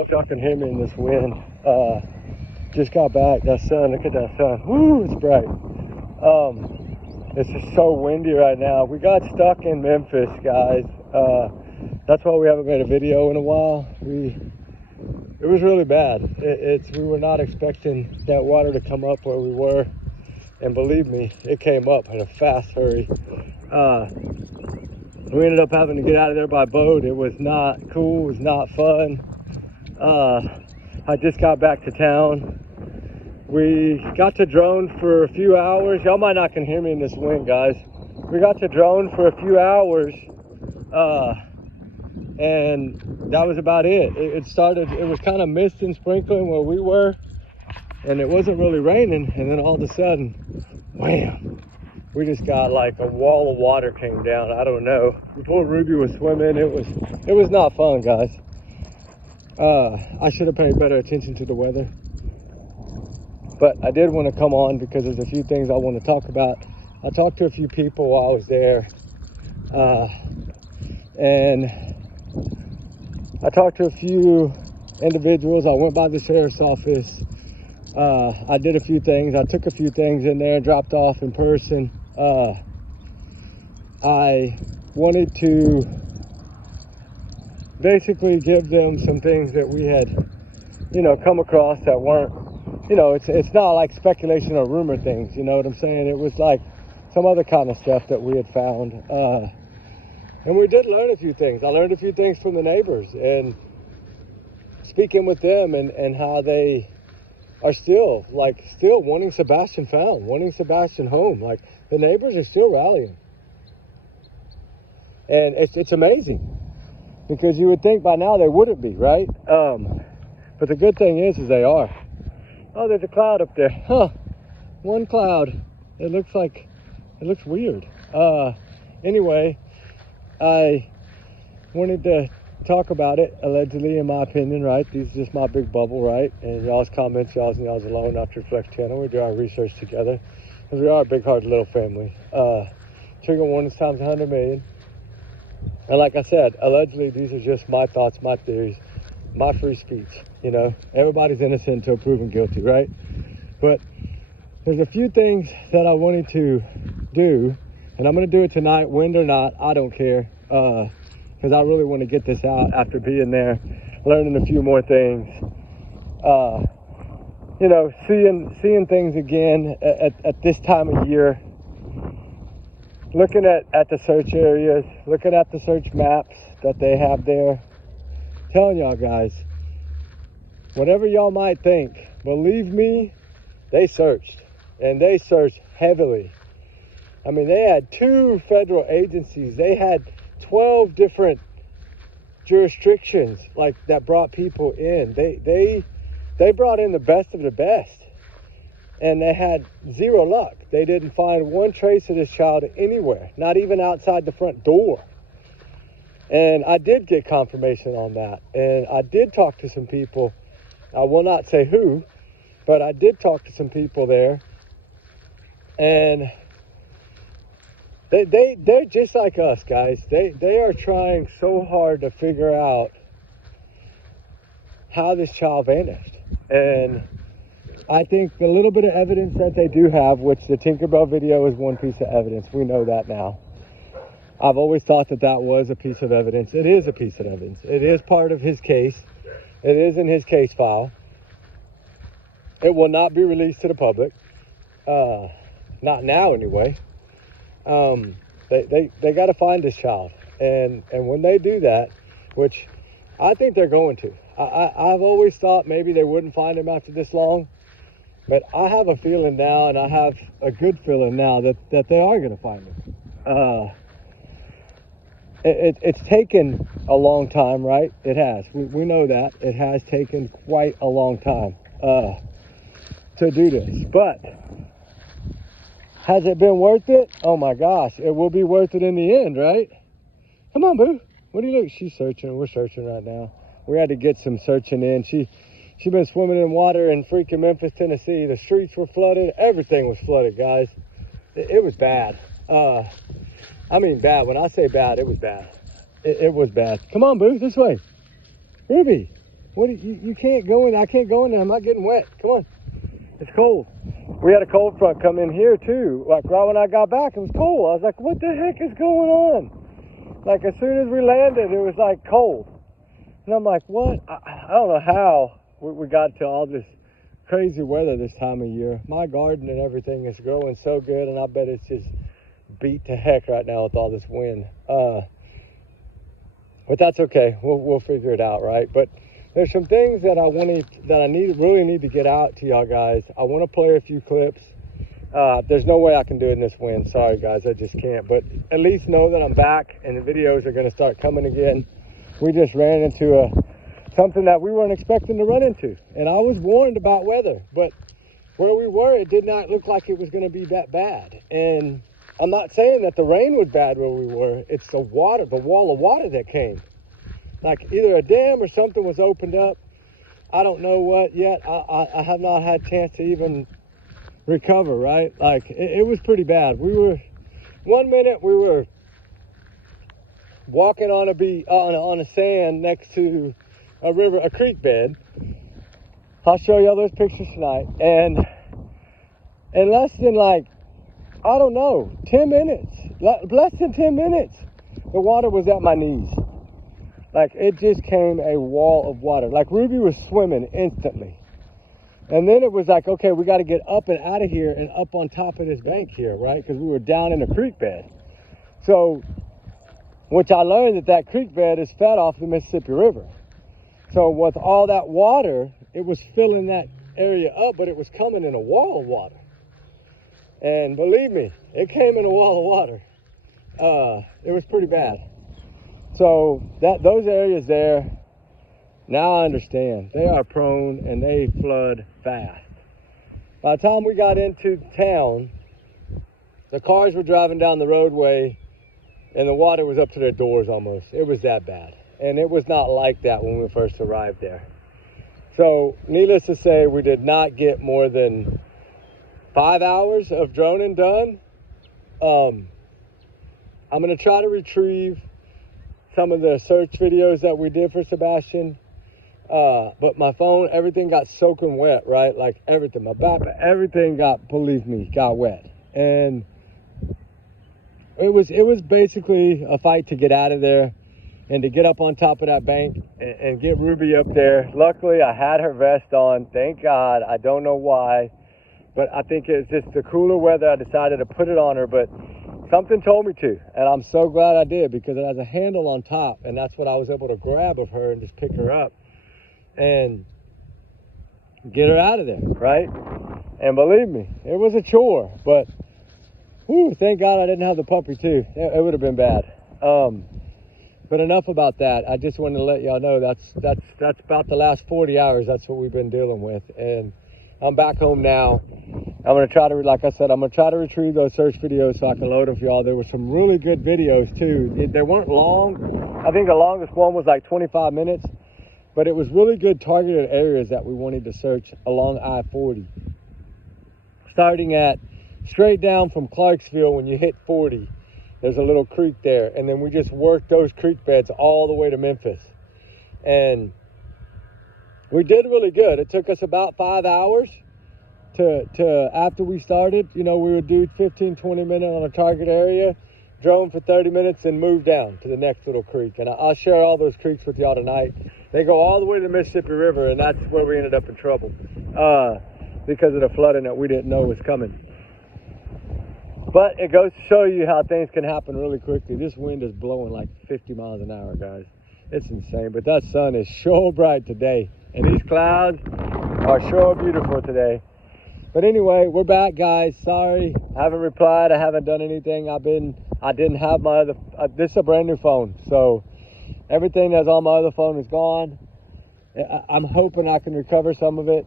know if y'all can hear me in this wind. Just got back. That sun, look at that sun. Woo, it's bright. It's just so windy right now. We got stuck in Memphis, guys. That's why we haven't made a video in a while. It was really bad. We were not expecting that water to come up where we were. And believe me, it came up in a fast hurry. We ended up having to get out of there by boat. It was not cool, it was not fun. I just got back to town. We got to drone for a few hours. Y'all might not can hear me in this wind, guys. We got to drone for a few hours, and that was about it. It was kind of mist and sprinkling where we were, and it wasn't really raining, and then all of a sudden, wham! We just got like a wall of water came down. I don't know. Before Ruby was swimming, it was not fun, guys. I should have paid better attention to the weather. But I did want to come on because there's a few things I want to talk about. I talked to a few people while I was there. And I talked to a few individuals. I went by the sheriff's office. I did a few things. I took a few things in there, dropped off in person. I wanted to basically give them some things that we had, come across that weren't, it's not like speculation or rumor things, you know what I'm saying? It was like some other kind of stuff that we had found. And we did learn a few things. I learned a few things from the neighbors and speaking with them and how they are still wanting Sebastian found, wanting Sebastian home. Like, the neighbors are still rallying. And it's amazing because you would think by now they wouldn't be, right? But the good thing is they are. Oh, there's a cloud up there. Huh, one cloud. It looks weird. Anyway, I wanted to talk about it, allegedly, in my opinion, right? These are just my big bubble, right? And y'all's comments, y'all's alone after Flex channel. We do our research together because we are a big hearted little family. Trigger warnings times 100 million. And like I said, allegedly, these are just my thoughts, my theories, my free speech. Everybody's innocent until proven guilty, right? But there's a few things that I wanted to do, and I'm going to do it tonight, wind or not, I don't care. Because I really want to get this out after being there, learning a few more things. Seeing things again at this time of year. Looking at the search areas, looking at the search maps that they have there. Telling y'all guys, whatever y'all might think, believe me, they searched. And they searched heavily. I mean, they had 2 federal agencies. They had 12 different jurisdictions that brought people in. They brought in the best of the best. And they had zero luck. They didn't find one trace of this child anywhere, not even outside the front door. And I did get confirmation on that. And I did talk to some people. I will not say who, but I did talk to some people there. And they're just like us, guys. They are trying so hard to figure out how this child vanished. And I think the little bit of evidence that they do have, which the Tinkerbell video is one piece of evidence. We know that now. I've always thought that was a piece of evidence. It is a piece of evidence. It is part of his case. It is in his case file. It will not be released to the public. Not now, anyway. They got to find this child. And when they do that, which I think they're going to. I've always thought maybe they wouldn't find him after this long. But I have a feeling now, and I have a good feeling now that they are going to find him. It's taken a long time, right? It has. We know that. It has taken quite a long time to do this. But has it been worth it? Oh my gosh, it will be worth it in the end, right? Come on, boo. What do you look? She's searching. We're searching right now. We had to get some searching in. She's been swimming in water in freaking Memphis, Tennessee. The streets were flooded. Everything was flooded, guys. It was bad. I mean bad. When I say bad, it was bad. It was bad. Come on, boo, this way. Ruby, What you can't go in. I can't go in there. I'm not getting wet. Come on. It's cold. We had a cold front come in here too. Like right when I got back, it was cold. I was like, what the heck is going on? Like as soon as we landed, it was like cold. And I'm like, what? I don't know how we got to all this crazy weather this time of year. My garden and everything is growing so good, and I bet it's just beat to heck right now with all this wind. But that's okay. We'll figure it out, right? But there's some things that I really need to get out to y'all guys. I want to play a few clips. There's no way I can do it in this wind. Sorry guys, I just can't. But at least know that I'm back and the videos are going to start coming again. We just ran into something that we weren't expecting to run into. And I was warned about weather, but where we were, it did not look like it was going to be that bad. And I'm not saying that the rain was bad where we were. It's the wall of water that came. Like either a dam or something was opened up. I don't know what yet. I have not had a chance to even recover, right? Like it was pretty bad. One minute we were walking on a sand next to a river, a creek bed. I'll show y'all those pictures tonight. And in less than like, I don't know, 10 minutes, less than 10 minutes, the water was at my knees. Like it just came a wall of water. Like Ruby was swimming instantly. And then it was like, okay, we got to get up and out of here and up on top of this bank here, right? Because we were down in a creek bed. So, which I learned that creek bed is fed off the Mississippi River. So with all that water, it was filling that area up, but it was coming in a wall of water. And believe me, it came in a wall of water. It was pretty bad. So those areas there, now I understand. They are prone and they flood fast. By the time we got into town, the cars were driving down the roadway and the water was up to their doors almost. It was that bad. And it was not like that when we first arrived there. So needless to say, we did not get more than 5 hours of droning done. I'm going to try to retrieve some of the search videos that we did for Sebastian. But my phone, everything got soaking wet, right? Like everything, my backpack, everything believe me, got wet. And it was basically a fight to get out of there and to get up on top of that bank and get Ruby up there. Luckily, I had her vest on. Thank God. I don't know why, but I think it was just the cooler weather. I decided to put it on her, but something told me to, and I'm so glad I did because it has a handle on top, and that's what I was able to grab of her and just pick her up and get her out of there, right? And believe me, it was a chore, but whew, thank God I didn't have the puppy too. It would have been bad. But enough about that. I just wanted to let y'all know that's about the last 40 hours. That's what we've been dealing with, and I'm back home now. I'm going to try to, like I said, I'm going to try to retrieve those search videos so I can load them for y'all. There were some really good videos too. They weren't long. I think the longest one was like 25 minutes, but it was really good targeted areas that we wanted to search along I-40. Starting at straight down from Clarksville when you hit 40, there's a little creek there. And then we just worked those creek beds all the way to Memphis. And we did really good. It took us about 5 hours to after we started. You know, we would do 15, 20 minutes on a target area, drone for 30 minutes, and move down to the next little creek. And I'll share all those creeks with y'all tonight. They go all the way to the Mississippi River, and that's where we ended up in trouble because of the flooding that we didn't know was coming. But it goes to show you how things can happen really quickly. This wind is blowing like 50 miles an hour, guys. It's insane, but that sun is so bright today. And these clouds are so beautiful today. But anyway, we're back, guys. Sorry, I haven't replied. I haven't done anything. I didn't have my other, this is a brand new phone. So everything that's on my other phone is gone. I'm hoping I can recover some of it.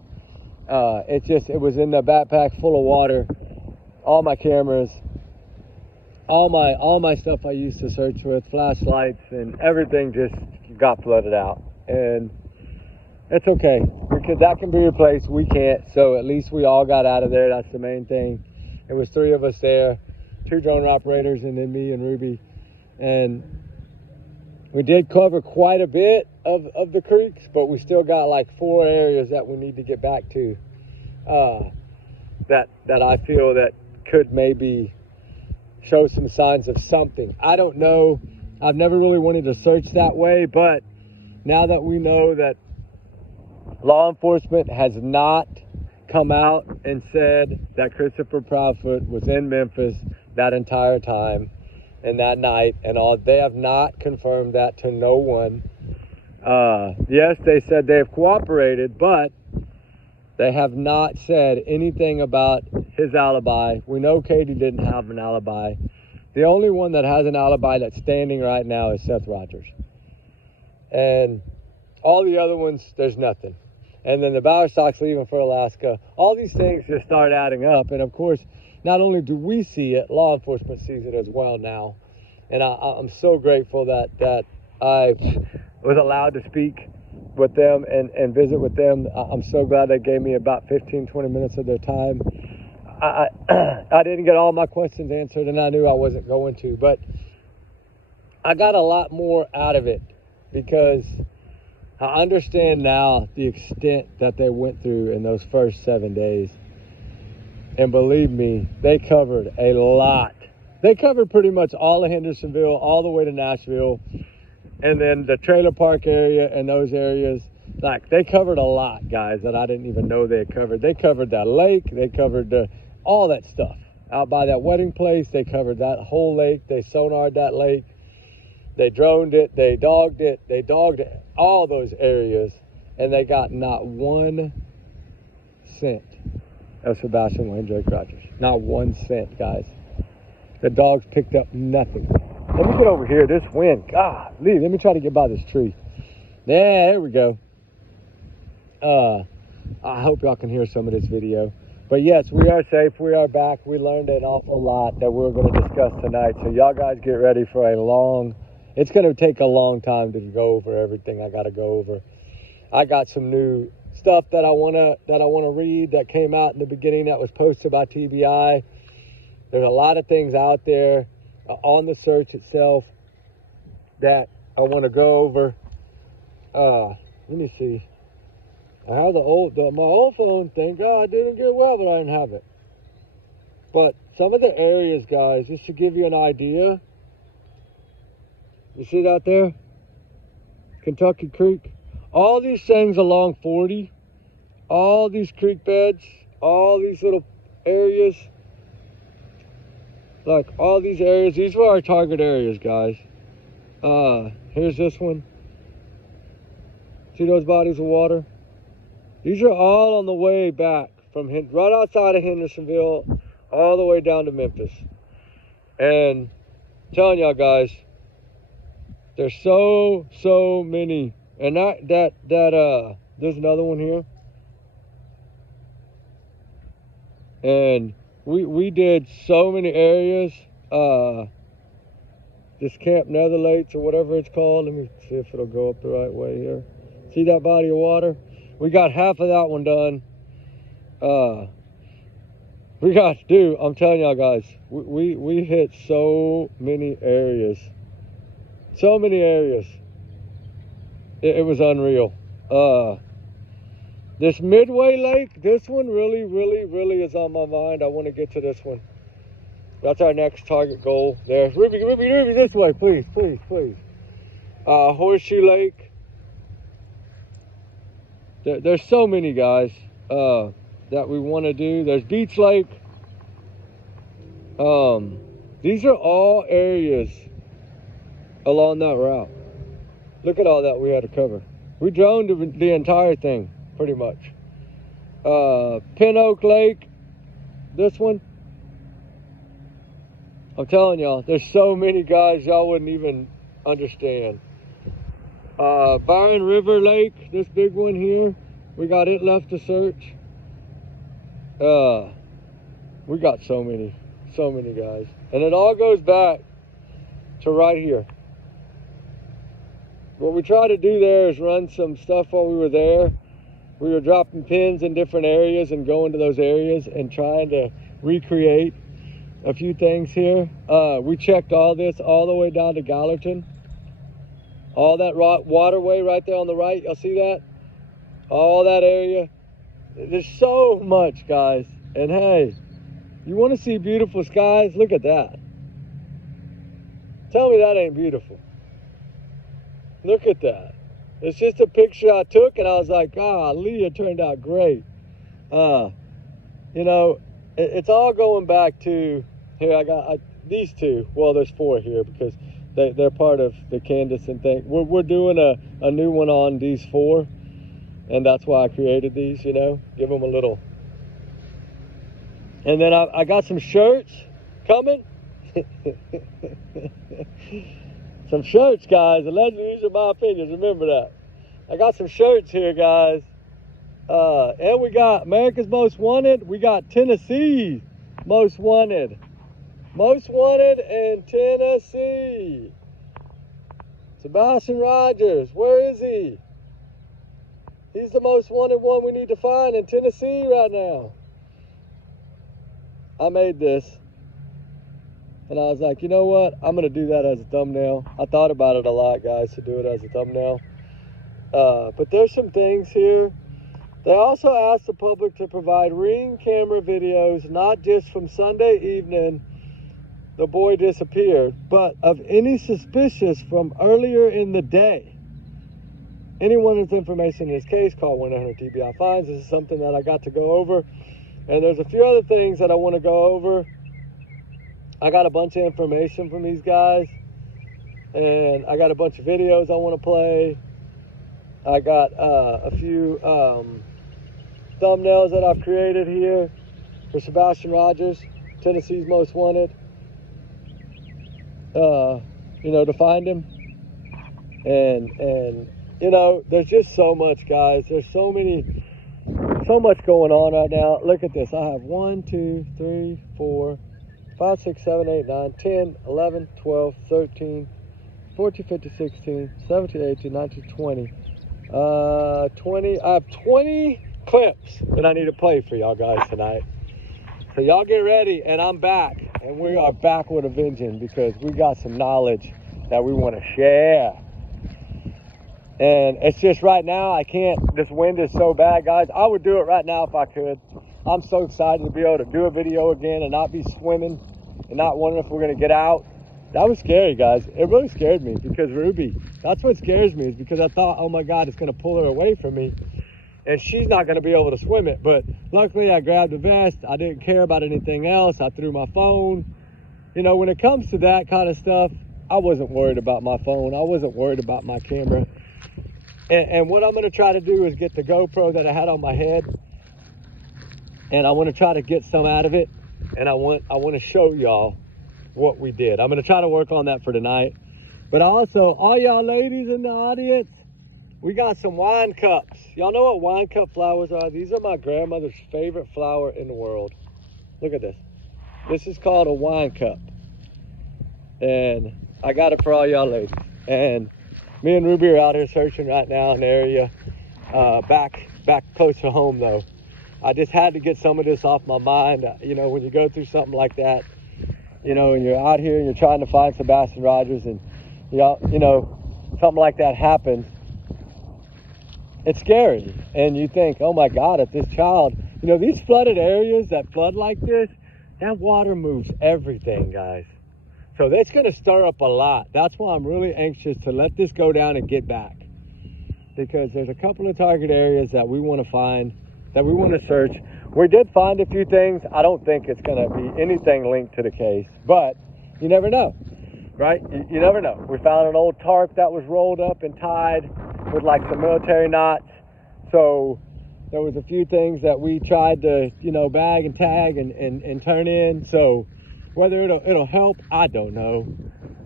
It was in the backpack full of water. All my cameras, all my stuff I used to search with, flashlights and everything just got flooded out. And it's okay because that can be replaced. We can't. So at least we all got out of there. That's the main thing. It was 3 of us there, 2 drone operators and then me and Ruby. And We did cover quite a bit of the creeks, but we still got like 4 areas that we need to get back to, that I feel that could maybe show some signs of something. I don't know. I've never really wanted to search that way, but now that we know that law enforcement has not come out and said that Christopher Proudfoot was in Memphis that entire time and that night and all, they have not confirmed that to no one. Yes, they said they have cooperated, but they have not said anything about his alibi. We know Katie didn't have an alibi. The only one that has an alibi that's standing right now is Seth Rogers. And all the other ones, there's nothing. And then the Bowersock's leaving for Alaska. All these things just start adding up. And of course, not only do we see it, law enforcement sees it as well now. And I'm so grateful that I was allowed to speak with them and visit with them. I'm so glad they gave me about 15-20 minutes of their time. I didn't get all my questions answered, and I knew I wasn't going to, but I got a lot more out of it because I understand now the extent that they went through in those first 7 days. And believe me, they covered a lot. They covered pretty much all of Hendersonville, all the way to Nashville, and then the trailer park area and those areas. Like, they covered a lot, guys, that I didn't even know they had covered. They covered that lake. They covered all that stuff. Out by that wedding place, they covered that whole lake. They sonarred that lake. They droned it. They dogged it. They dogged all those areas, and they got not 1 cent of Sebastian Wayne Drake Rogers. Not 1 cent, guys. The dogs picked up nothing. Let me get over here. This wind. Golly, let me try to get by this tree. Yeah, there we go. I hope y'all can hear some of this video. But yes, we are safe. We are back. We learned an awful lot that we're going to discuss tonight. So y'all guys get ready for it's going to take a long time to go over everything I got to go over. I got some new stuff that I want to read that came out in the beginning that was posted by TBI. There's a lot of things out there on the search itself that I want to go over. Let me see. I have my old phone. Thank God I didn't get well, but I didn't have it. But some of the areas, guys, just to give you an idea. You see it out there? Kentucky Creek. All these things along 40, all these creek beds, all these little areas, like all these areas, these were our target areas, guys. Here's this one. See those bodies of water? These are all on the way back from right outside of Hendersonville all the way down to Memphis. And I'm telling y'all guys, there's so many. And there's another one here. And we did so many areas. This Camp Netherlates or whatever it's called. Let me see if it'll go up the right way here. See that body of water? We got half of that one done. I'm telling y'all guys, we hit so many areas. So many areas. It was unreal. This Midway Lake, this one really is on my mind. I want to get to this one. That's our next target goal there. Ruby, this way, please. Horseshoe Lake. There's so many, guys, that we want to do. There's Beach Lake. These are all areas along that route. Look at all that we had to cover. We droned the entire thing, pretty much. Pin Oak Lake, this one. I'm telling y'all, there's so many, guys, y'all wouldn't even understand. Byron River Lake, this big one here, we got it left to search. We got so many guys. And it all goes back to right here. What we try to do there is run some stuff while we were there. We were dropping pins in different areas and going to those areas and trying to recreate a few things here. We checked all this all the way down to Gallerton. All that waterway right there on the right, y'all see that? All that area. There's so much, guys. And hey, you want to see beautiful skies? Look at that. Tell me that ain't beautiful. Look at that. It's just a picture I took, and I was like, golly, it turned out great. You know, it's all going back to, here I got these two. Well, there's four here because they're part of the Candace and thing. We're doing a new one on these four, and that's why I created these, you know, give them a little. And then I got some shirts coming. Some shirts, guys. Allegedly, these are my opinions. Remember that. I got some shirts here, guys. And we got America's Most Wanted. We got Tennessee's Most Wanted. Most Wanted in Tennessee. Sebastian Rogers. Where is he? He's the most wanted one we need to find in Tennessee right now. I made this. And I was like, you know what? I'm going to do that as a thumbnail. I thought about it a lot, guys, to do it as a thumbnail. But there's some things here. They also asked the public to provide Ring camera videos, not just from Sunday evening, the boy disappeared, but of any suspicious from earlier in the day. Anyone with information in this case, call 1-800-TBI Finds. This is something that I got to go over. And there's a few other things that I want to go over. I got a bunch of information from these guys. And I got a bunch of videos I want to play. I got a few thumbnails that I've created here for Sebastian Rogers, Tennessee's Most Wanted. You know, to find him. And you know, there's just so much, guys. There's so much going on right now. Look at this. I have 1, 2, 3, 4, 5, 6, 7, 8, 9, 10, 11, 12, 13, 14, 15, 16, 17, 18, 19, 20. 20. I have 20 clips that I need to play for y'all guys tonight. So y'all get ready, and I'm back. And we are back with a vengeance because we got some knowledge that we want to share. And it's just right now, I can't. This wind is so bad, guys. I would do it right now if I could. I'm so excited to be able to do a video again and not be swimming and not wondering if we're going to get out. That was scary, guys. It really scared me because Ruby, that's what scares me, is because I thought, oh my God, it's going to pull her away from me and she's not going to be able to swim it. But luckily I grabbed the vest. I didn't care about anything else. I threw my phone. You know, when it comes to that kind of stuff, I wasn't worried about my phone. I wasn't worried about my camera. And what I'm going to try to do is get the GoPro that I had on my head, and I want to try to get some out of it, and I want to show y'all what we did. I'm going to try to work on that for tonight. But also, all y'all ladies in the audience, we got some wine cups. Y'all know what wine cup flowers are? These are my grandmother's favorite flower in the world. Look at this. This is called a wine cup. And I got it for all y'all ladies. And me and Ruby are out here searching right now in the area. Back close to home though. I just had to get some of this off my mind. You know, when you go through something like that, you know, and you're out here and you're trying to find Sebastian Rogers, and you know, something like that happens, it's scary. And you think, oh my God, if this child, you know, these flooded areas that flood like this, that water moves everything, guys. So that's going to stir up a lot. That's why I'm really anxious to let this go down and get back. Because there's a couple of target areas that we want to find, that we want to search. We did find a few things. I don't think it's going to be anything linked to the case, but you never know, right? You never know. We found an old tarp that was rolled up and tied with like some military knots. So there was a few things that we tried to, you know, bag and tag and turn in. So whether it'll help, I don't know.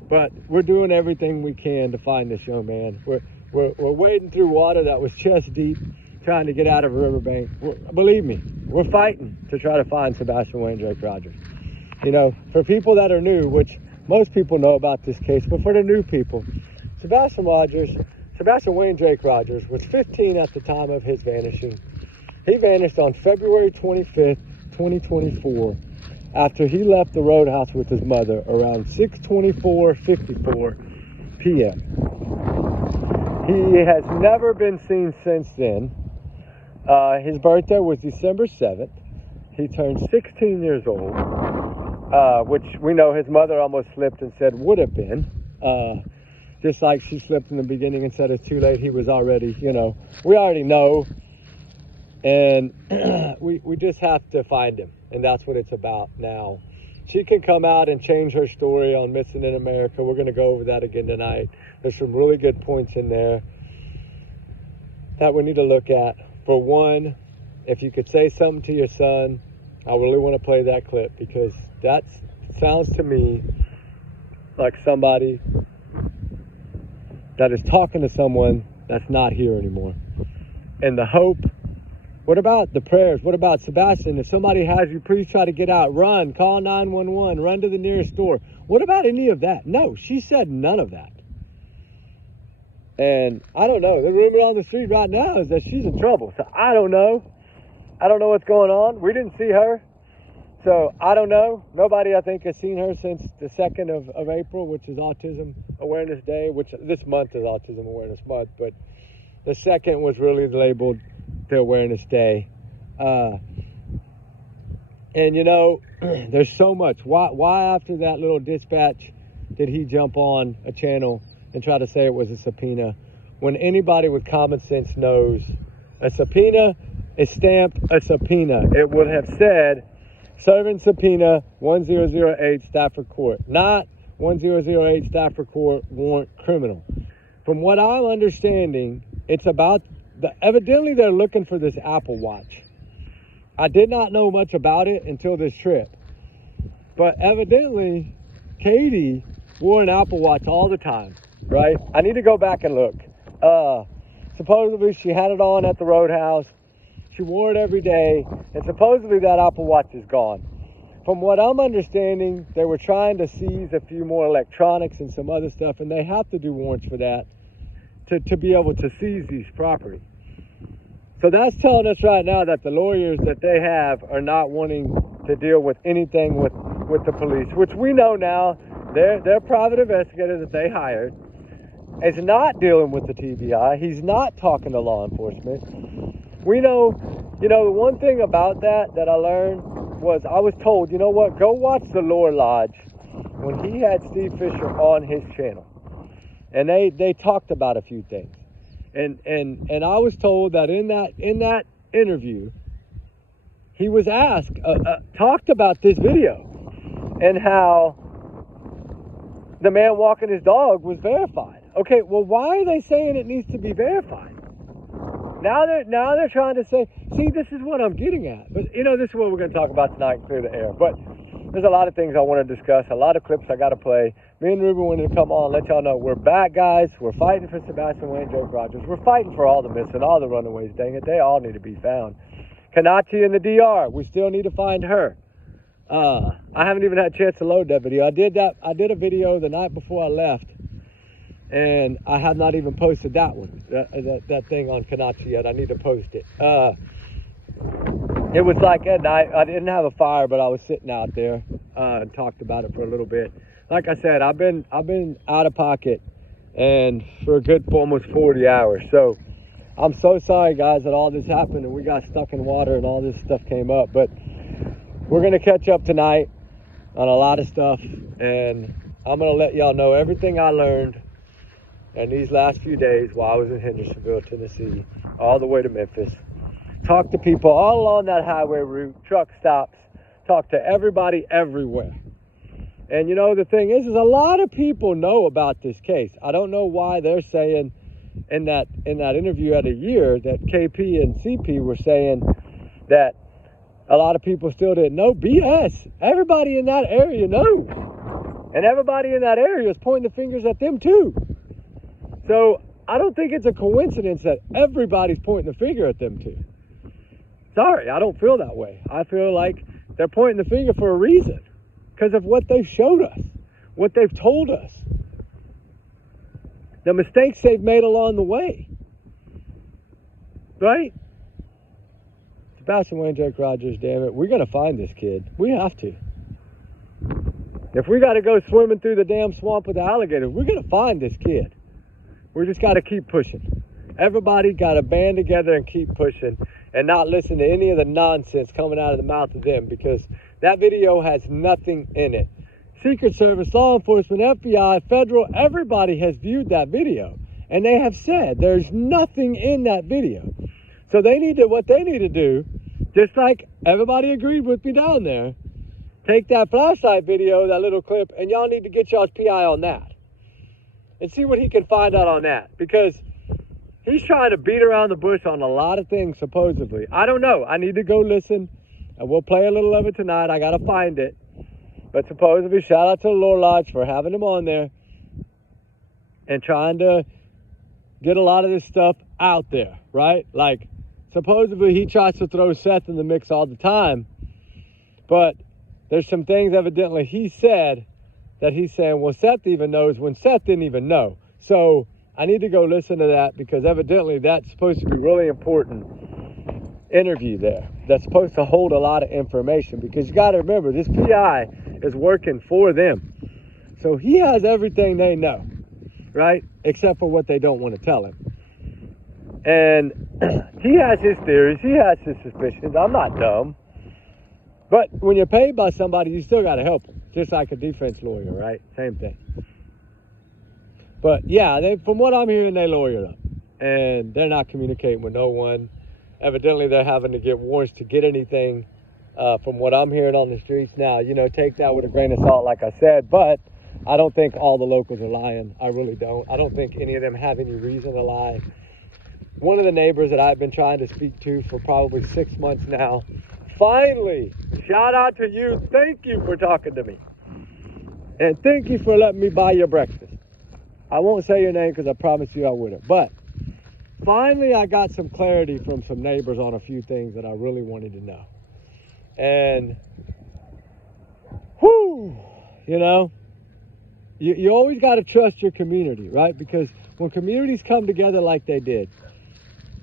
But we're doing everything we can to find this young man. We're wading through water that was chest deep, trying to get out of a riverbank. Believe me, we're fighting to try to find Sebastian Wayne Drake Rogers. You know, for people that are new, which most people know about this case, but for the new people, Sebastian Wayne Drake Rogers was 15 at the time of his vanishing. He vanished on February 25th, 2024. After he left the roadhouse with his mother around 6:24:54 p.m. He has never been seen since then. His birthday was December 7th. He turned 16 years old, which we know his mother almost slipped and said would have been. Just like she slipped in the beginning and said it's too late. He was already, we already know. And we just have to find him. And that's what it's about now. She can come out and change her story on Missing in America. We're going to go over that again tonight. There's some really good points in there that we need to look at. For one, if you could say something to your son, I really want to play that clip, because that sounds to me like somebody that is talking to someone that's not here anymore. And the hope. What about the prayers? What about Sebastian? If somebody has you, please try to get out. Run, call 911, run to the nearest store. What about any of that? No, she said none of that. And I don't know. The rumor on the street right now is that she's in trouble. So I don't know. I don't know what's going on. We didn't see her. So I don't know. Nobody, I think, has seen her since the 2nd of April, which is Autism Awareness Day, which this month is Autism Awareness Month. But the 2nd was really labeled the Awareness Day. And there's so much. Why after that little dispatch did he jump on a channel and try to say it was a subpoena, when anybody with common sense knows a subpoena is stamped a subpoena? It would have said serving subpoena 1008 Stafford Court, not 1008 Stafford Court warrant criminal. From what I'm understanding, it's about evidently they're looking for this Apple Watch. I did not know much about it until this trip. But evidently, Katie wore an Apple Watch all the time, right? I need to go back and look. Supposedly, she had it on at the Roadhouse. She wore it every day. And supposedly, that Apple Watch is gone. From what I'm understanding, they were trying to seize a few more electronics and some other stuff. And they have to do warrants for that to be able to seize these property. So that's telling us right now that the lawyers that they have are not wanting to deal with anything with the police, which we know now their private investigator that they hired is not dealing with the TBI. He's not talking to law enforcement. We know, the one thing about that I learned was I was told, you know what, go watch the Lore Lodge when he had Steve Fisher on his channel. And they talked about a few things. And I was told that in that interview, he was asked, talked about this video and how the man walking his dog was verified. Okay, well, why are they saying it needs to be verified? Now they're trying to say, see, this is what I'm getting at. But, this is what we're going to talk about tonight and clear the air. But there's a lot of things I want to discuss, a lot of clips I got to play. Me and Ruben wanted to come on and let y'all know we're back, guys. We're fighting for Sebastian Wayne, Jake Rogers. We're fighting for all the missing, all the runaways. Dang it, they all need to be found. Kanachi in the DR, we still need to find her. I haven't even had a chance to load that video. I did a video the night before I left, and I have not even posted that one, that thing on Kanachi yet. I need to post it. It was like at night. I didn't have a fire, but I was sitting out there and talked about it for a little bit. Like I said, I've been out of pocket and for a good almost 40 hours. So I'm so sorry, guys, that all this happened and we got stuck in water and all this stuff came up. But we're going to catch up tonight on a lot of stuff. And I'm going to let y'all know everything I learned in these last few days while I was in Hendersonville, Tennessee, all the way to Memphis. Talk to people all along that highway route, truck stops, talk to everybody everywhere. And the thing is a lot of people know about this case. I don't know why they're saying in that interview at a year that KP and CP were saying that a lot of people still didn't know. BS. Everybody in that area knows. And everybody in that area is pointing the fingers at them too. So I don't think it's a coincidence that everybody's pointing the finger at them too. Sorry, I don't feel that way. I feel like they're pointing the finger for a reason. Because of what they've showed us, what they've told us, the mistakes they've made along the way, right? Sebastian Wayne, Jake Rogers, damn it, we're going to find this kid. We have to. If we got to go swimming through the damn swamp with the alligators, we're going to find this kid. We just got to keep pushing. Everybody got to band together and keep pushing and not listen to any of the nonsense coming out of the mouth of them, because that video has nothing in it. Secret Service, law enforcement, FBI, federal, everybody has viewed that video, and they have said there's nothing in that video. So what they need to do, just like everybody agreed with me down there, take that flashlight video, that little clip, and y'all need to get y'all's PI on that and see what he can find out on that, because he's trying to beat around the bush on a lot of things, supposedly. I don't know. I need to go listen, and we'll play a little of it tonight. I got to find it. But supposedly, shout out to the Lore Lodge for having him on there and trying to get a lot of this stuff out there, right? Like, supposedly he tries to throw Seth in the mix all the time, but there's some things evidently he said that he's saying, well, Seth even knows when Seth didn't even know. So I need to go listen to that, because evidently that's supposed to be really important interview there. That's supposed to hold a lot of information, because you got to remember, this PI is working for them. So he has everything they know, right? Except for what they don't want to tell him. And he has his theories. He has his suspicions. I'm not dumb. But when you're paid by somebody, you still got to help them. Just like a defense lawyer, right? Same thing. But yeah, from what I'm hearing, they lawyered up. And they're not communicating with no one. Evidently, they're having to get warrants to get anything from what I'm hearing on the streets now. You know, take that with a grain of salt, like I said. But I don't think all the locals are lying. I really don't. I don't think any of them have any reason to lie. One of the neighbors that I've been trying to speak to for probably 6 months now, finally, shout out to you. Thank you for talking to me. And thank you for letting me buy your breakfast. I won't say your name because I promised you I wouldn't. But finally, I got some clarity from some neighbors on a few things that I really wanted to know. And, whew, you know, you always got to trust your community, right? Because when communities come together like they did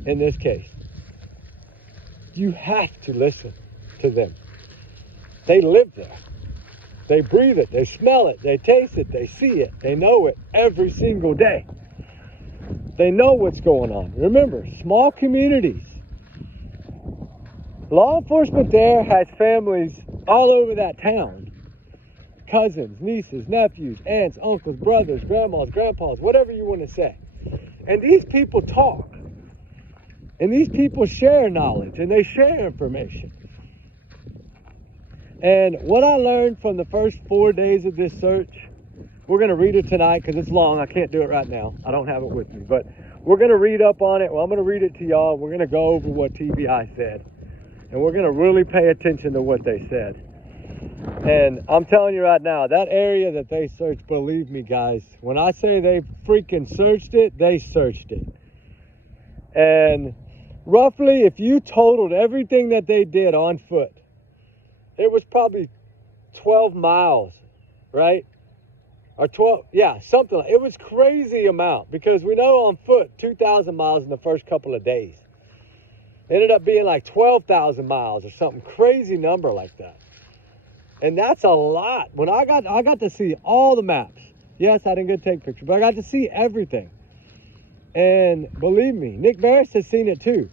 in this case, you have to listen to them. They live there. They breathe it. They smell it. They taste it. They see it. They know it every single day. They know what's going on. Remember, small communities. Law enforcement there has families all over that town. Cousins, nieces, nephews, aunts, uncles, brothers, grandmas, grandpas, whatever you want to say. And these people talk. And these people share knowledge and they share information. And what I learned from the first 4 days of this search, we're going to read it tonight because it's long. I can't do it right now. I don't have it with me. But we're going to read up on it. Well, I'm going to read it to y'all. We're going to go over what TBI said. And we're going to really pay attention to what they said. And I'm telling you right now, that area that they searched, believe me, guys, when I say they freaking searched it, they searched it. And roughly, if you totaled everything that they did on foot, it was probably 12 miles, right? Or 12, yeah, something like it was crazy amount, because we know on foot 2,000 miles in the first couple of days. It ended up being like 12,000 miles or something crazy number like that. And that's a lot. When I got to see all the maps. Yes, I didn't get to take pictures, but I got to see everything. And believe me, Nick Barris has seen it too.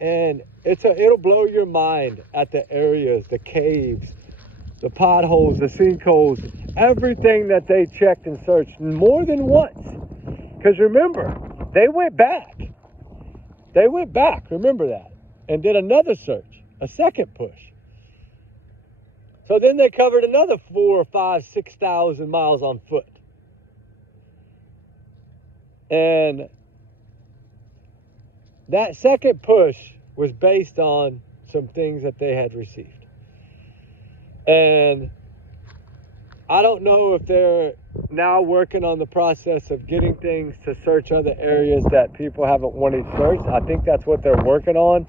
And it'll blow your mind at the areas, the caves, the potholes, the sinkholes, everything that they checked and searched more than once. Because remember, they went back. They went back, remember that, and did another search, a second push. So then they covered another 4,000 or 5,000, 6,000 miles on foot. And that second push was based on some things that they had received. And I don't know if they're now working on the process of getting things to search other areas that people haven't wanted searched. I think that's what they're working on.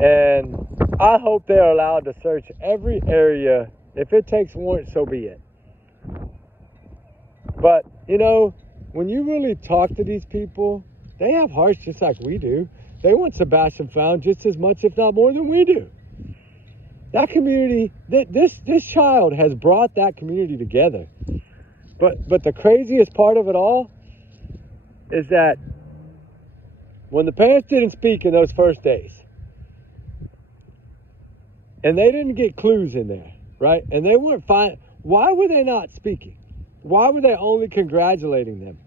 And I hope they're allowed to search every area. If it takes warrants, so be it. But, you know, when you really talk to these people, they have hearts just like we do. They want Sebastian found just as much, if not more, than we do. That community, this child has brought that community together. But the craziest part of it all is that when the parents didn't speak in those first days, and they didn't get clues in there, right? And they weren't fine. Why were they not speaking? Why were they only congratulating them?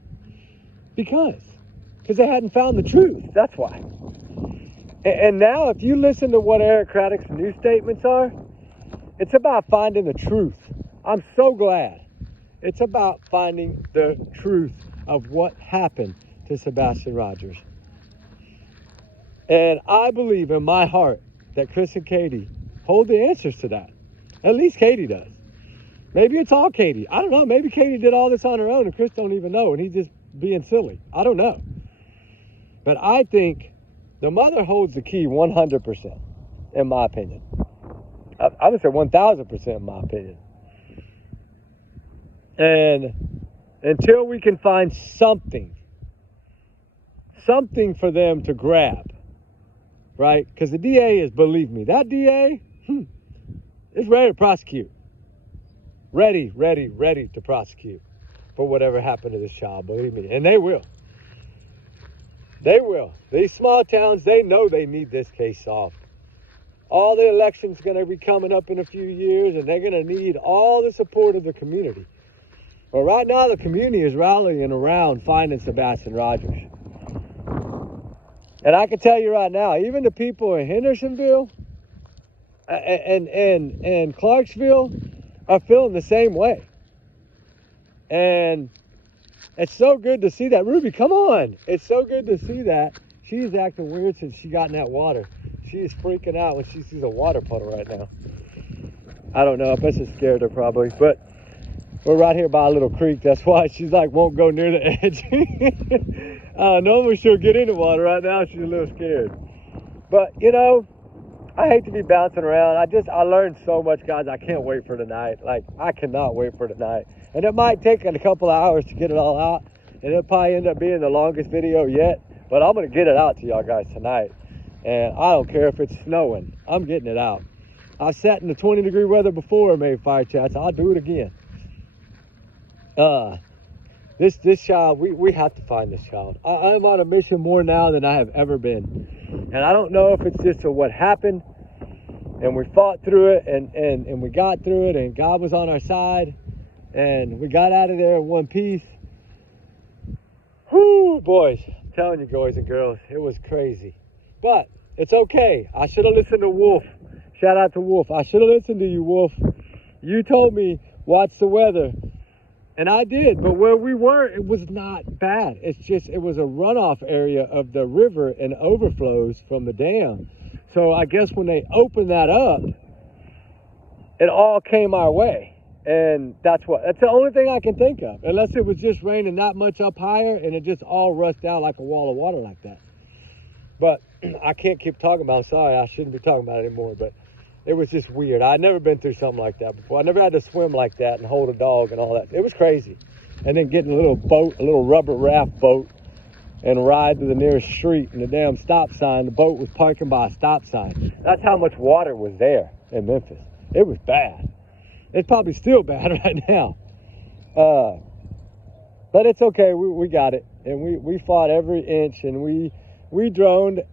Because they hadn't found the truth. That's why. And now, if you listen to what Eric Craddock's new statements are, it's about finding the truth. I'm so glad. It's about finding the truth of what happened to Sebastian Rogers. And I believe in my heart that Chris and Katie hold the answers to that. At least Katie does. Maybe it's all Katie. I don't know. Maybe Katie did all this on her own and Chris don't even know and he's just being silly. I don't know. But I think the mother holds the key 100%, in my opinion. I would say 1,000% in my opinion. And until we can find something for them to grab, right? Because the DA is, believe me, that DA is ready to prosecute. Ready to prosecute for whatever happened to this child, believe me. And they will. They will. These small towns, they know they need this case solved. All the elections going to be coming up in a few years, and they're going to need all the support of the community. But right now, the community is rallying around finding Sebastian Rogers. And I can tell you right now, even the people in Hendersonville and Clarksville are feeling the same way. And it's so good to see that. Ruby, come on. It's so good to see that. She's acting weird since she got in that water. She is freaking out when she sees a water puddle right now. I don't know. I bet it scared her probably. But we're right here by a little creek. That's why she's like, won't go near the edge. Normally she'll get in the water. Right now she's a little scared. But, you know, I hate to be bouncing around. I learned so much, guys. I can't wait for tonight. Like, I cannot wait for tonight. And it might take a couple of hours to get it all out. And it'll probably end up being the longest video yet. But I'm going to get it out to y'all guys tonight. And I don't care if it's snowing. I'm getting it out. I've sat in the 20-degree weather before and made fire chats. I'll do it again. This child, we have to find this child. I'm on a mission more now than I have ever been. And I don't know if it's just what happened and we fought through it and we got through it and God was on our side and we got out of there in one piece. Whoo, boys, I'm telling you, boys and girls, it was crazy. But it's okay. I should have listened to Wolf. Shout out to Wolf. I should have listened to you, Wolf. You told me, watch the weather. And I did, but where we were, it was not bad. It's just, it was a runoff area of the river and overflows from the dam. So I guess when they opened that up, it all came our way. And that's the only thing I can think of. Unless it was just raining that much up higher and it just all rushed out like a wall of water like that. But I can't keep talking about it. I'm sorry, I shouldn't be talking about it anymore. But it was just weird. I'd never been through something like that before. I never had to swim like that and hold a dog and all that. It was crazy. And then getting a little boat, a little rubber raft boat, and ride to the nearest street and the damn stop sign. The boat was parking by a stop sign. That's how much water was there in Memphis. It was bad. It's probably still bad right now. But it's okay. We got it. And we fought every inch and we droned.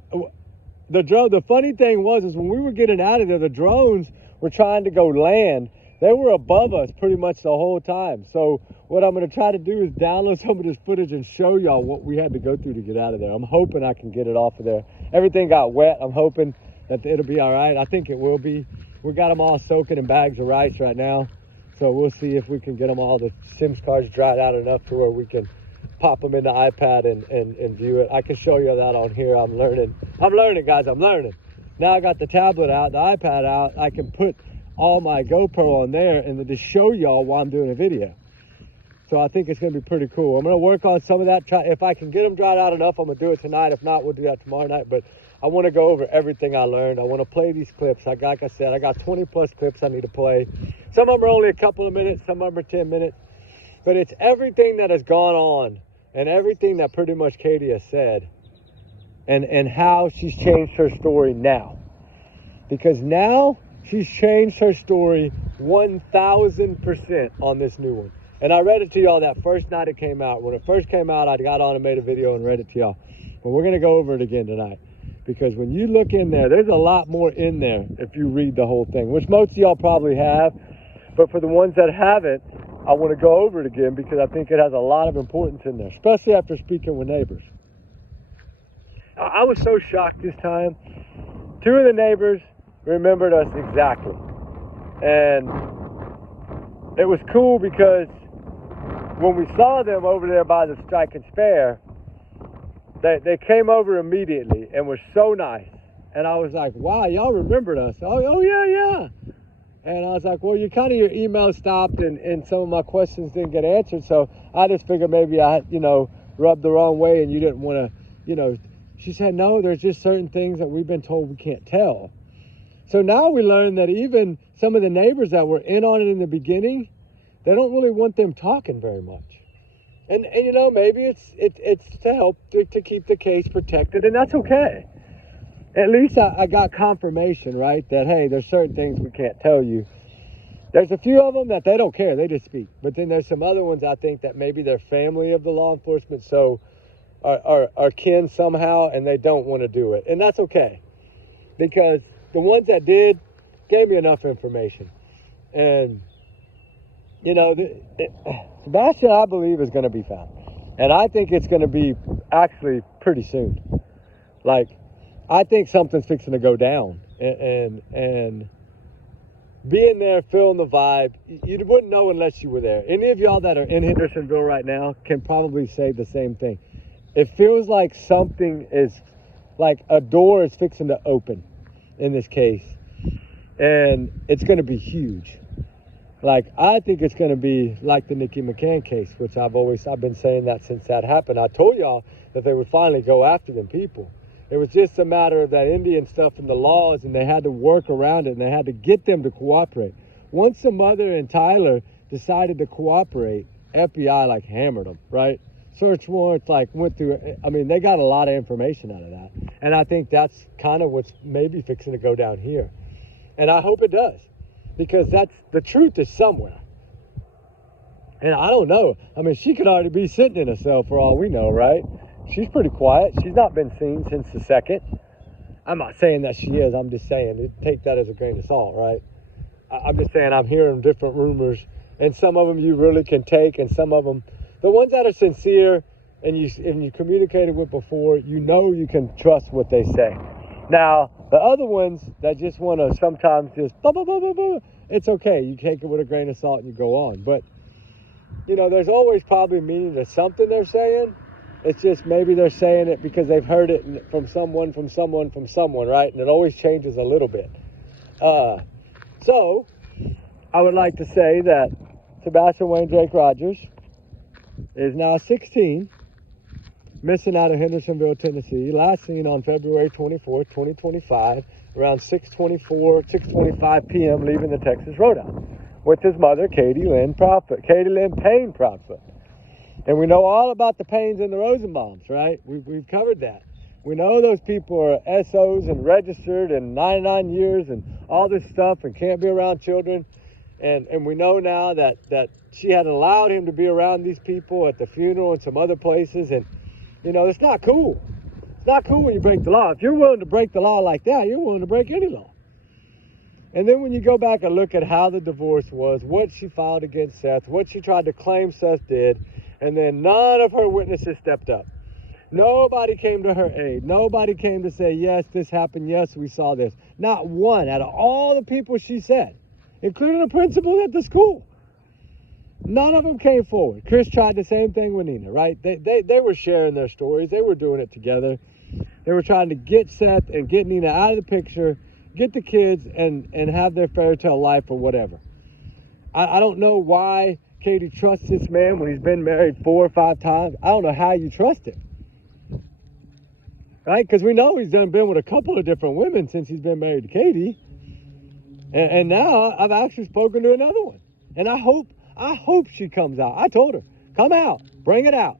The funny thing was when we were getting out of there, the drones were trying to go land. They were above us pretty much the whole time. So what I'm going to try to do is download some of this footage and show y'all what we had to go through to get out of there. I'm hoping I can get it off of there. Everything got wet. I'm hoping that it'll be all right. I think it will be. We got them all soaking in bags of rice right now. So we'll see if we can get them all, the Sims cards dried out enough to where we can pop them in the iPad and view it. I can show you that on here. I'm learning, guys. I'm learning. Now I got the tablet out, the iPad out. I can put all my GoPro on there and then just show y'all while I'm doing a video. So I think it's going to be pretty cool. I'm going to work on some of that. If I can get them dried out enough, I'm going to do it tonight. If not, we'll do that tomorrow night. But I want to go over everything I learned. I want to play these clips. Like I said, I got 20 plus clips I need to play. Some of them are only a couple of minutes. Some of them are 10 minutes. But it's everything that has gone on and everything that pretty much Katie has said and how she's changed her story now. Because now she's changed her story 1,000% on this new one. And I read it to y'all that first night it came out. When it first came out, I got on and made a video and read it to y'all. But we're going to go over it again tonight. Because when you look in there, there's a lot more in there if you read the whole thing, which most of y'all probably have. But for the ones that haven't, I want to go over it again because I think it has a lot of importance in there, especially after speaking with neighbors. I was so shocked this time. 2 of the neighbors remembered us exactly. And it was cool because when we saw them over there by the Strike and Spare, they came over immediately and were so nice. And I was like, wow, y'all remembered us. Oh yeah. And I was like, well, your email stopped and some of my questions didn't get answered. So I just figured maybe I, rubbed the wrong way and you didn't want to, She said, no, there's just certain things that we've been told we can't tell. So now we learned that even some of the neighbors that were in on it in the beginning, they don't really want them talking very much. And maybe it's to help to keep the case protected, and that's okay. At least I got confirmation, right, that, hey, there's certain things we can't tell you. There's a few of them that they don't care, they just speak. But then there's some other ones I think that maybe they're family of the law enforcement, so are kin somehow, and they don't want to do it. And that's okay, because the ones that did gave me enough information. And, Sebastian, I believe, is going to be found. And I think it's going to be actually pretty soon. Like, I think something's fixing to go down. And being there, feeling the vibe, you wouldn't know unless you were there. Any of y'all that are in Hendersonville right now can probably say the same thing. It feels like something is, like a door is fixing to open in this case. And it's going to be huge. Like, I think it's going to be like the Nikki McCann case, which I've been saying that since that happened. I told y'all that they would finally go after them people. It was just a matter of that Indian stuff and the laws, and they had to work around it, and they had to get them to cooperate. Once the mother and Tyler decided to cooperate, FBI, hammered them, right? Search warrants, went through, they got a lot of information out of that. And I think that's kind of what's maybe fixing to go down here. And I hope it does, because the truth is somewhere. And I don't know. She could already be sitting in a cell for all we know, right? She's pretty quiet. She's not been seen since the 2nd. I'm not saying that she is. I'm just saying, take that as a grain of salt, right? I'm just saying I'm hearing different rumors, and some of them you really can take, and some of them, the ones that are sincere and you communicated with before, you can trust what they say. Now, the other ones that just want to sometimes just blah, blah, blah, blah, blah, it's okay. You take it with a grain of salt and you go on. But, there's always probably meaning to something they're saying. It's just maybe they're saying it because they've heard it from someone, right? And it always changes a little bit. So, I would like to say that Sebastian Wayne Drake Rogers is now 16, missing out of Hendersonville, Tennessee, last seen on February 24th, 2025, around 6:25 p.m., leaving the Texas Roadhouse with his mother, Katie Lynn Payne Proudfoot. And we know all about the Paynes and the Rosenbaums, right? We've covered that. We know those people are SOs and registered and 99 years and all this stuff and can't be around children. And we know now that she had allowed him to be around these people at the funeral and some other places. And, it's not cool. It's not cool when you break the law. If you're willing to break the law like that, you're willing to break any law. And then when you go back and look at how the divorce was, what she filed against Seth, what she tried to claim Seth did, and then none of her witnesses stepped up. Nobody came to her aid. Nobody came to say, yes, this happened. Yes, we saw this. Not one out of all the people she said, including the principal at the school. None of them came forward. Chris tried the same thing with Nina, right? They were sharing their stories. They were doing it together. They were trying to get Seth and get Nina out of the picture, get the kids and have their fairy tale life or whatever. I don't know why Katie trusts this man when he's been married 4 or 5 times. I don't know how you trust him. Right? Because we know he's been with a couple of different women since he's been married to Katie. And now I've actually spoken to another one. And I hope she comes out. I told her, come out, bring it out.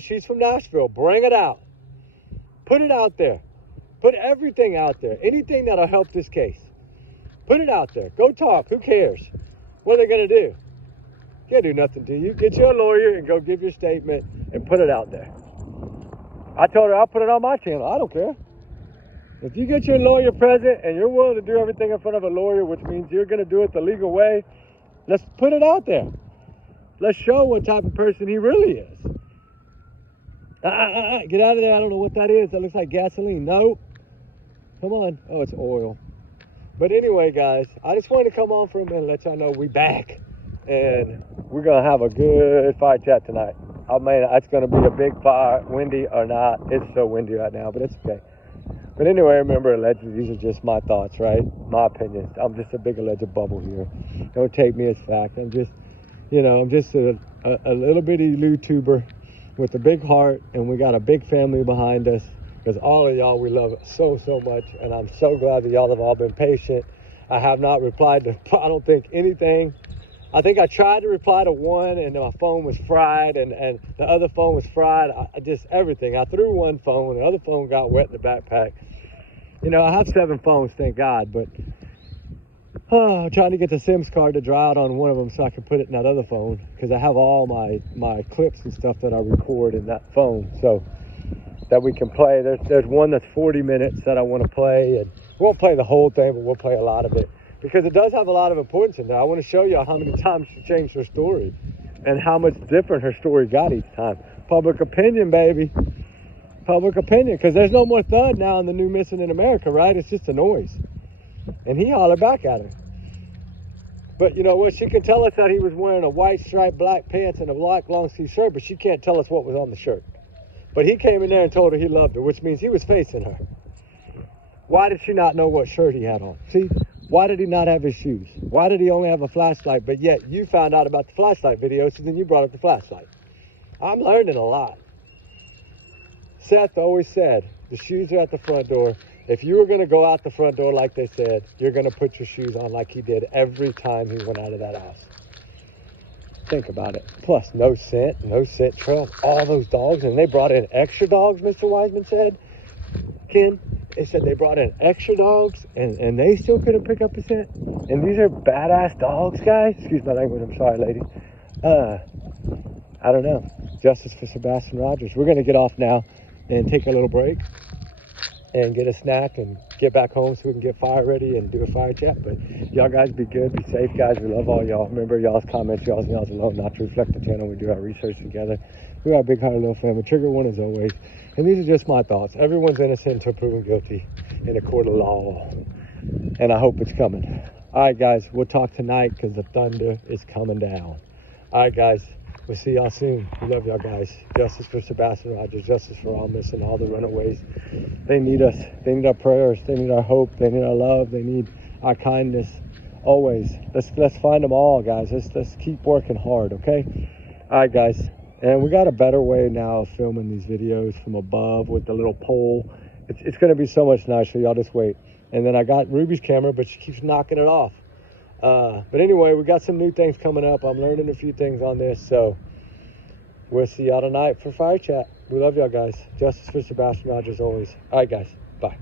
She's from Nashville, bring it out. Put it out there. Put everything out there. Anything that'll help this case. Put it out there. Go talk. Who cares? What are they going to do? Can't do nothing to you. Get you a lawyer and go give your statement and put it out there. I told her I'll put it on my channel. I don't care. If you get your lawyer present and you're willing to do everything in front of a lawyer, which means you're going to do it the legal way, let's put it out there. Let's show what type of person he really is. Get out of there. I don't know what that is. That looks like gasoline. No. Come on. Oh, it's oil. But anyway, guys, I just wanted to come on for a minute and let y'all know we back. And we're going to have a good fire chat tonight. I mean, it's going to be a big fire, windy or not. It's so windy right now, but it's okay. But anyway, remember, allegedly, these are just my thoughts, right? My opinions. I'm just a big alleged bubble here. Don't take me as fact. I'm just, I'm just a little bitty YouTuber with a big heart, and we got a big family behind us because all of y'all, we love so much, and I'm so glad that y'all have all been patient. I have not replied to, I don't think, anything. I think I tried to reply to one, and my phone was fried, and the other phone was fried. Just everything. I threw one phone, the other phone got wet in the backpack. I have 7 phones, thank God, but I'm trying to get the SIMS card to dry out on one of them so I can put it in that other phone, because I have all my clips and stuff that I record in that phone, so that we can play. There's one that's 40 minutes that I want to play, and we won't play the whole thing, but we'll play a lot of it, because it does have a lot of importance in there. I want to show you how many times she changed her story and how much different her story got each time. Public opinion, baby. Public opinion, because there's no more thud now in the new Missing in America, right? It's just a noise. And he hollered back at her. But you know what? She can tell us that he was wearing a white striped black pants and a black long sleeve shirt, but she can't tell us what was on the shirt. But he came in there and told her he loved her, which means he was facing her. Why did she not know what shirt he had on? See, why did he not have his shoes? Why did he only have a flashlight? But yet you found out about the flashlight video, so then you brought up the flashlight. I'm learning a lot. Seth always said, the shoes are at the front door. If you were going to go out the front door like they said, you're going to put your shoes on like he did every time he went out of that house. Think about it. Plus, no scent trails, all those dogs. And they brought in extra dogs, Mr. Wiseman said. Ken, they said they brought in extra dogs, and they still couldn't pick up a scent. And these are badass dogs, guys. Excuse my language. I'm sorry, ladies. I don't know. Justice for Sebastian Rogers. We're going to get off now and take a little break and get a snack and get back home so we can get fire ready and do a fire chat. But y'all guys be good, be safe, guys. We love all y'all. Remember, y'all's comments, y'all's alone, not to reflect the channel. We do our research together. We are a big hearted little family. Trigger one as always. And these are just my thoughts. Everyone's innocent until proven guilty in a court of law. And I hope it's coming. All right, guys, we'll talk tonight because the thunder is coming down. All right, guys. We'll see y'all soon. We love y'all guys. Justice for Sebastian Rogers. Justice for all missing, all the runaways. They need us. They need our prayers. They need our hope. They need our love. They need our kindness. Always. Let's find them all, guys. Let's keep working hard, okay? All right, guys. And we got a better way now of filming these videos from above with the little pole. It's going to be so much nicer. Y'all just wait. And then I got Ruby's camera, but she keeps knocking it off. But anyway, we got some new things coming up. I'm learning a few things on this, so we'll see y'all tonight for fire chat. We love y'all guys. Justice for Sebastian Rogers always. All right, guys. Bye.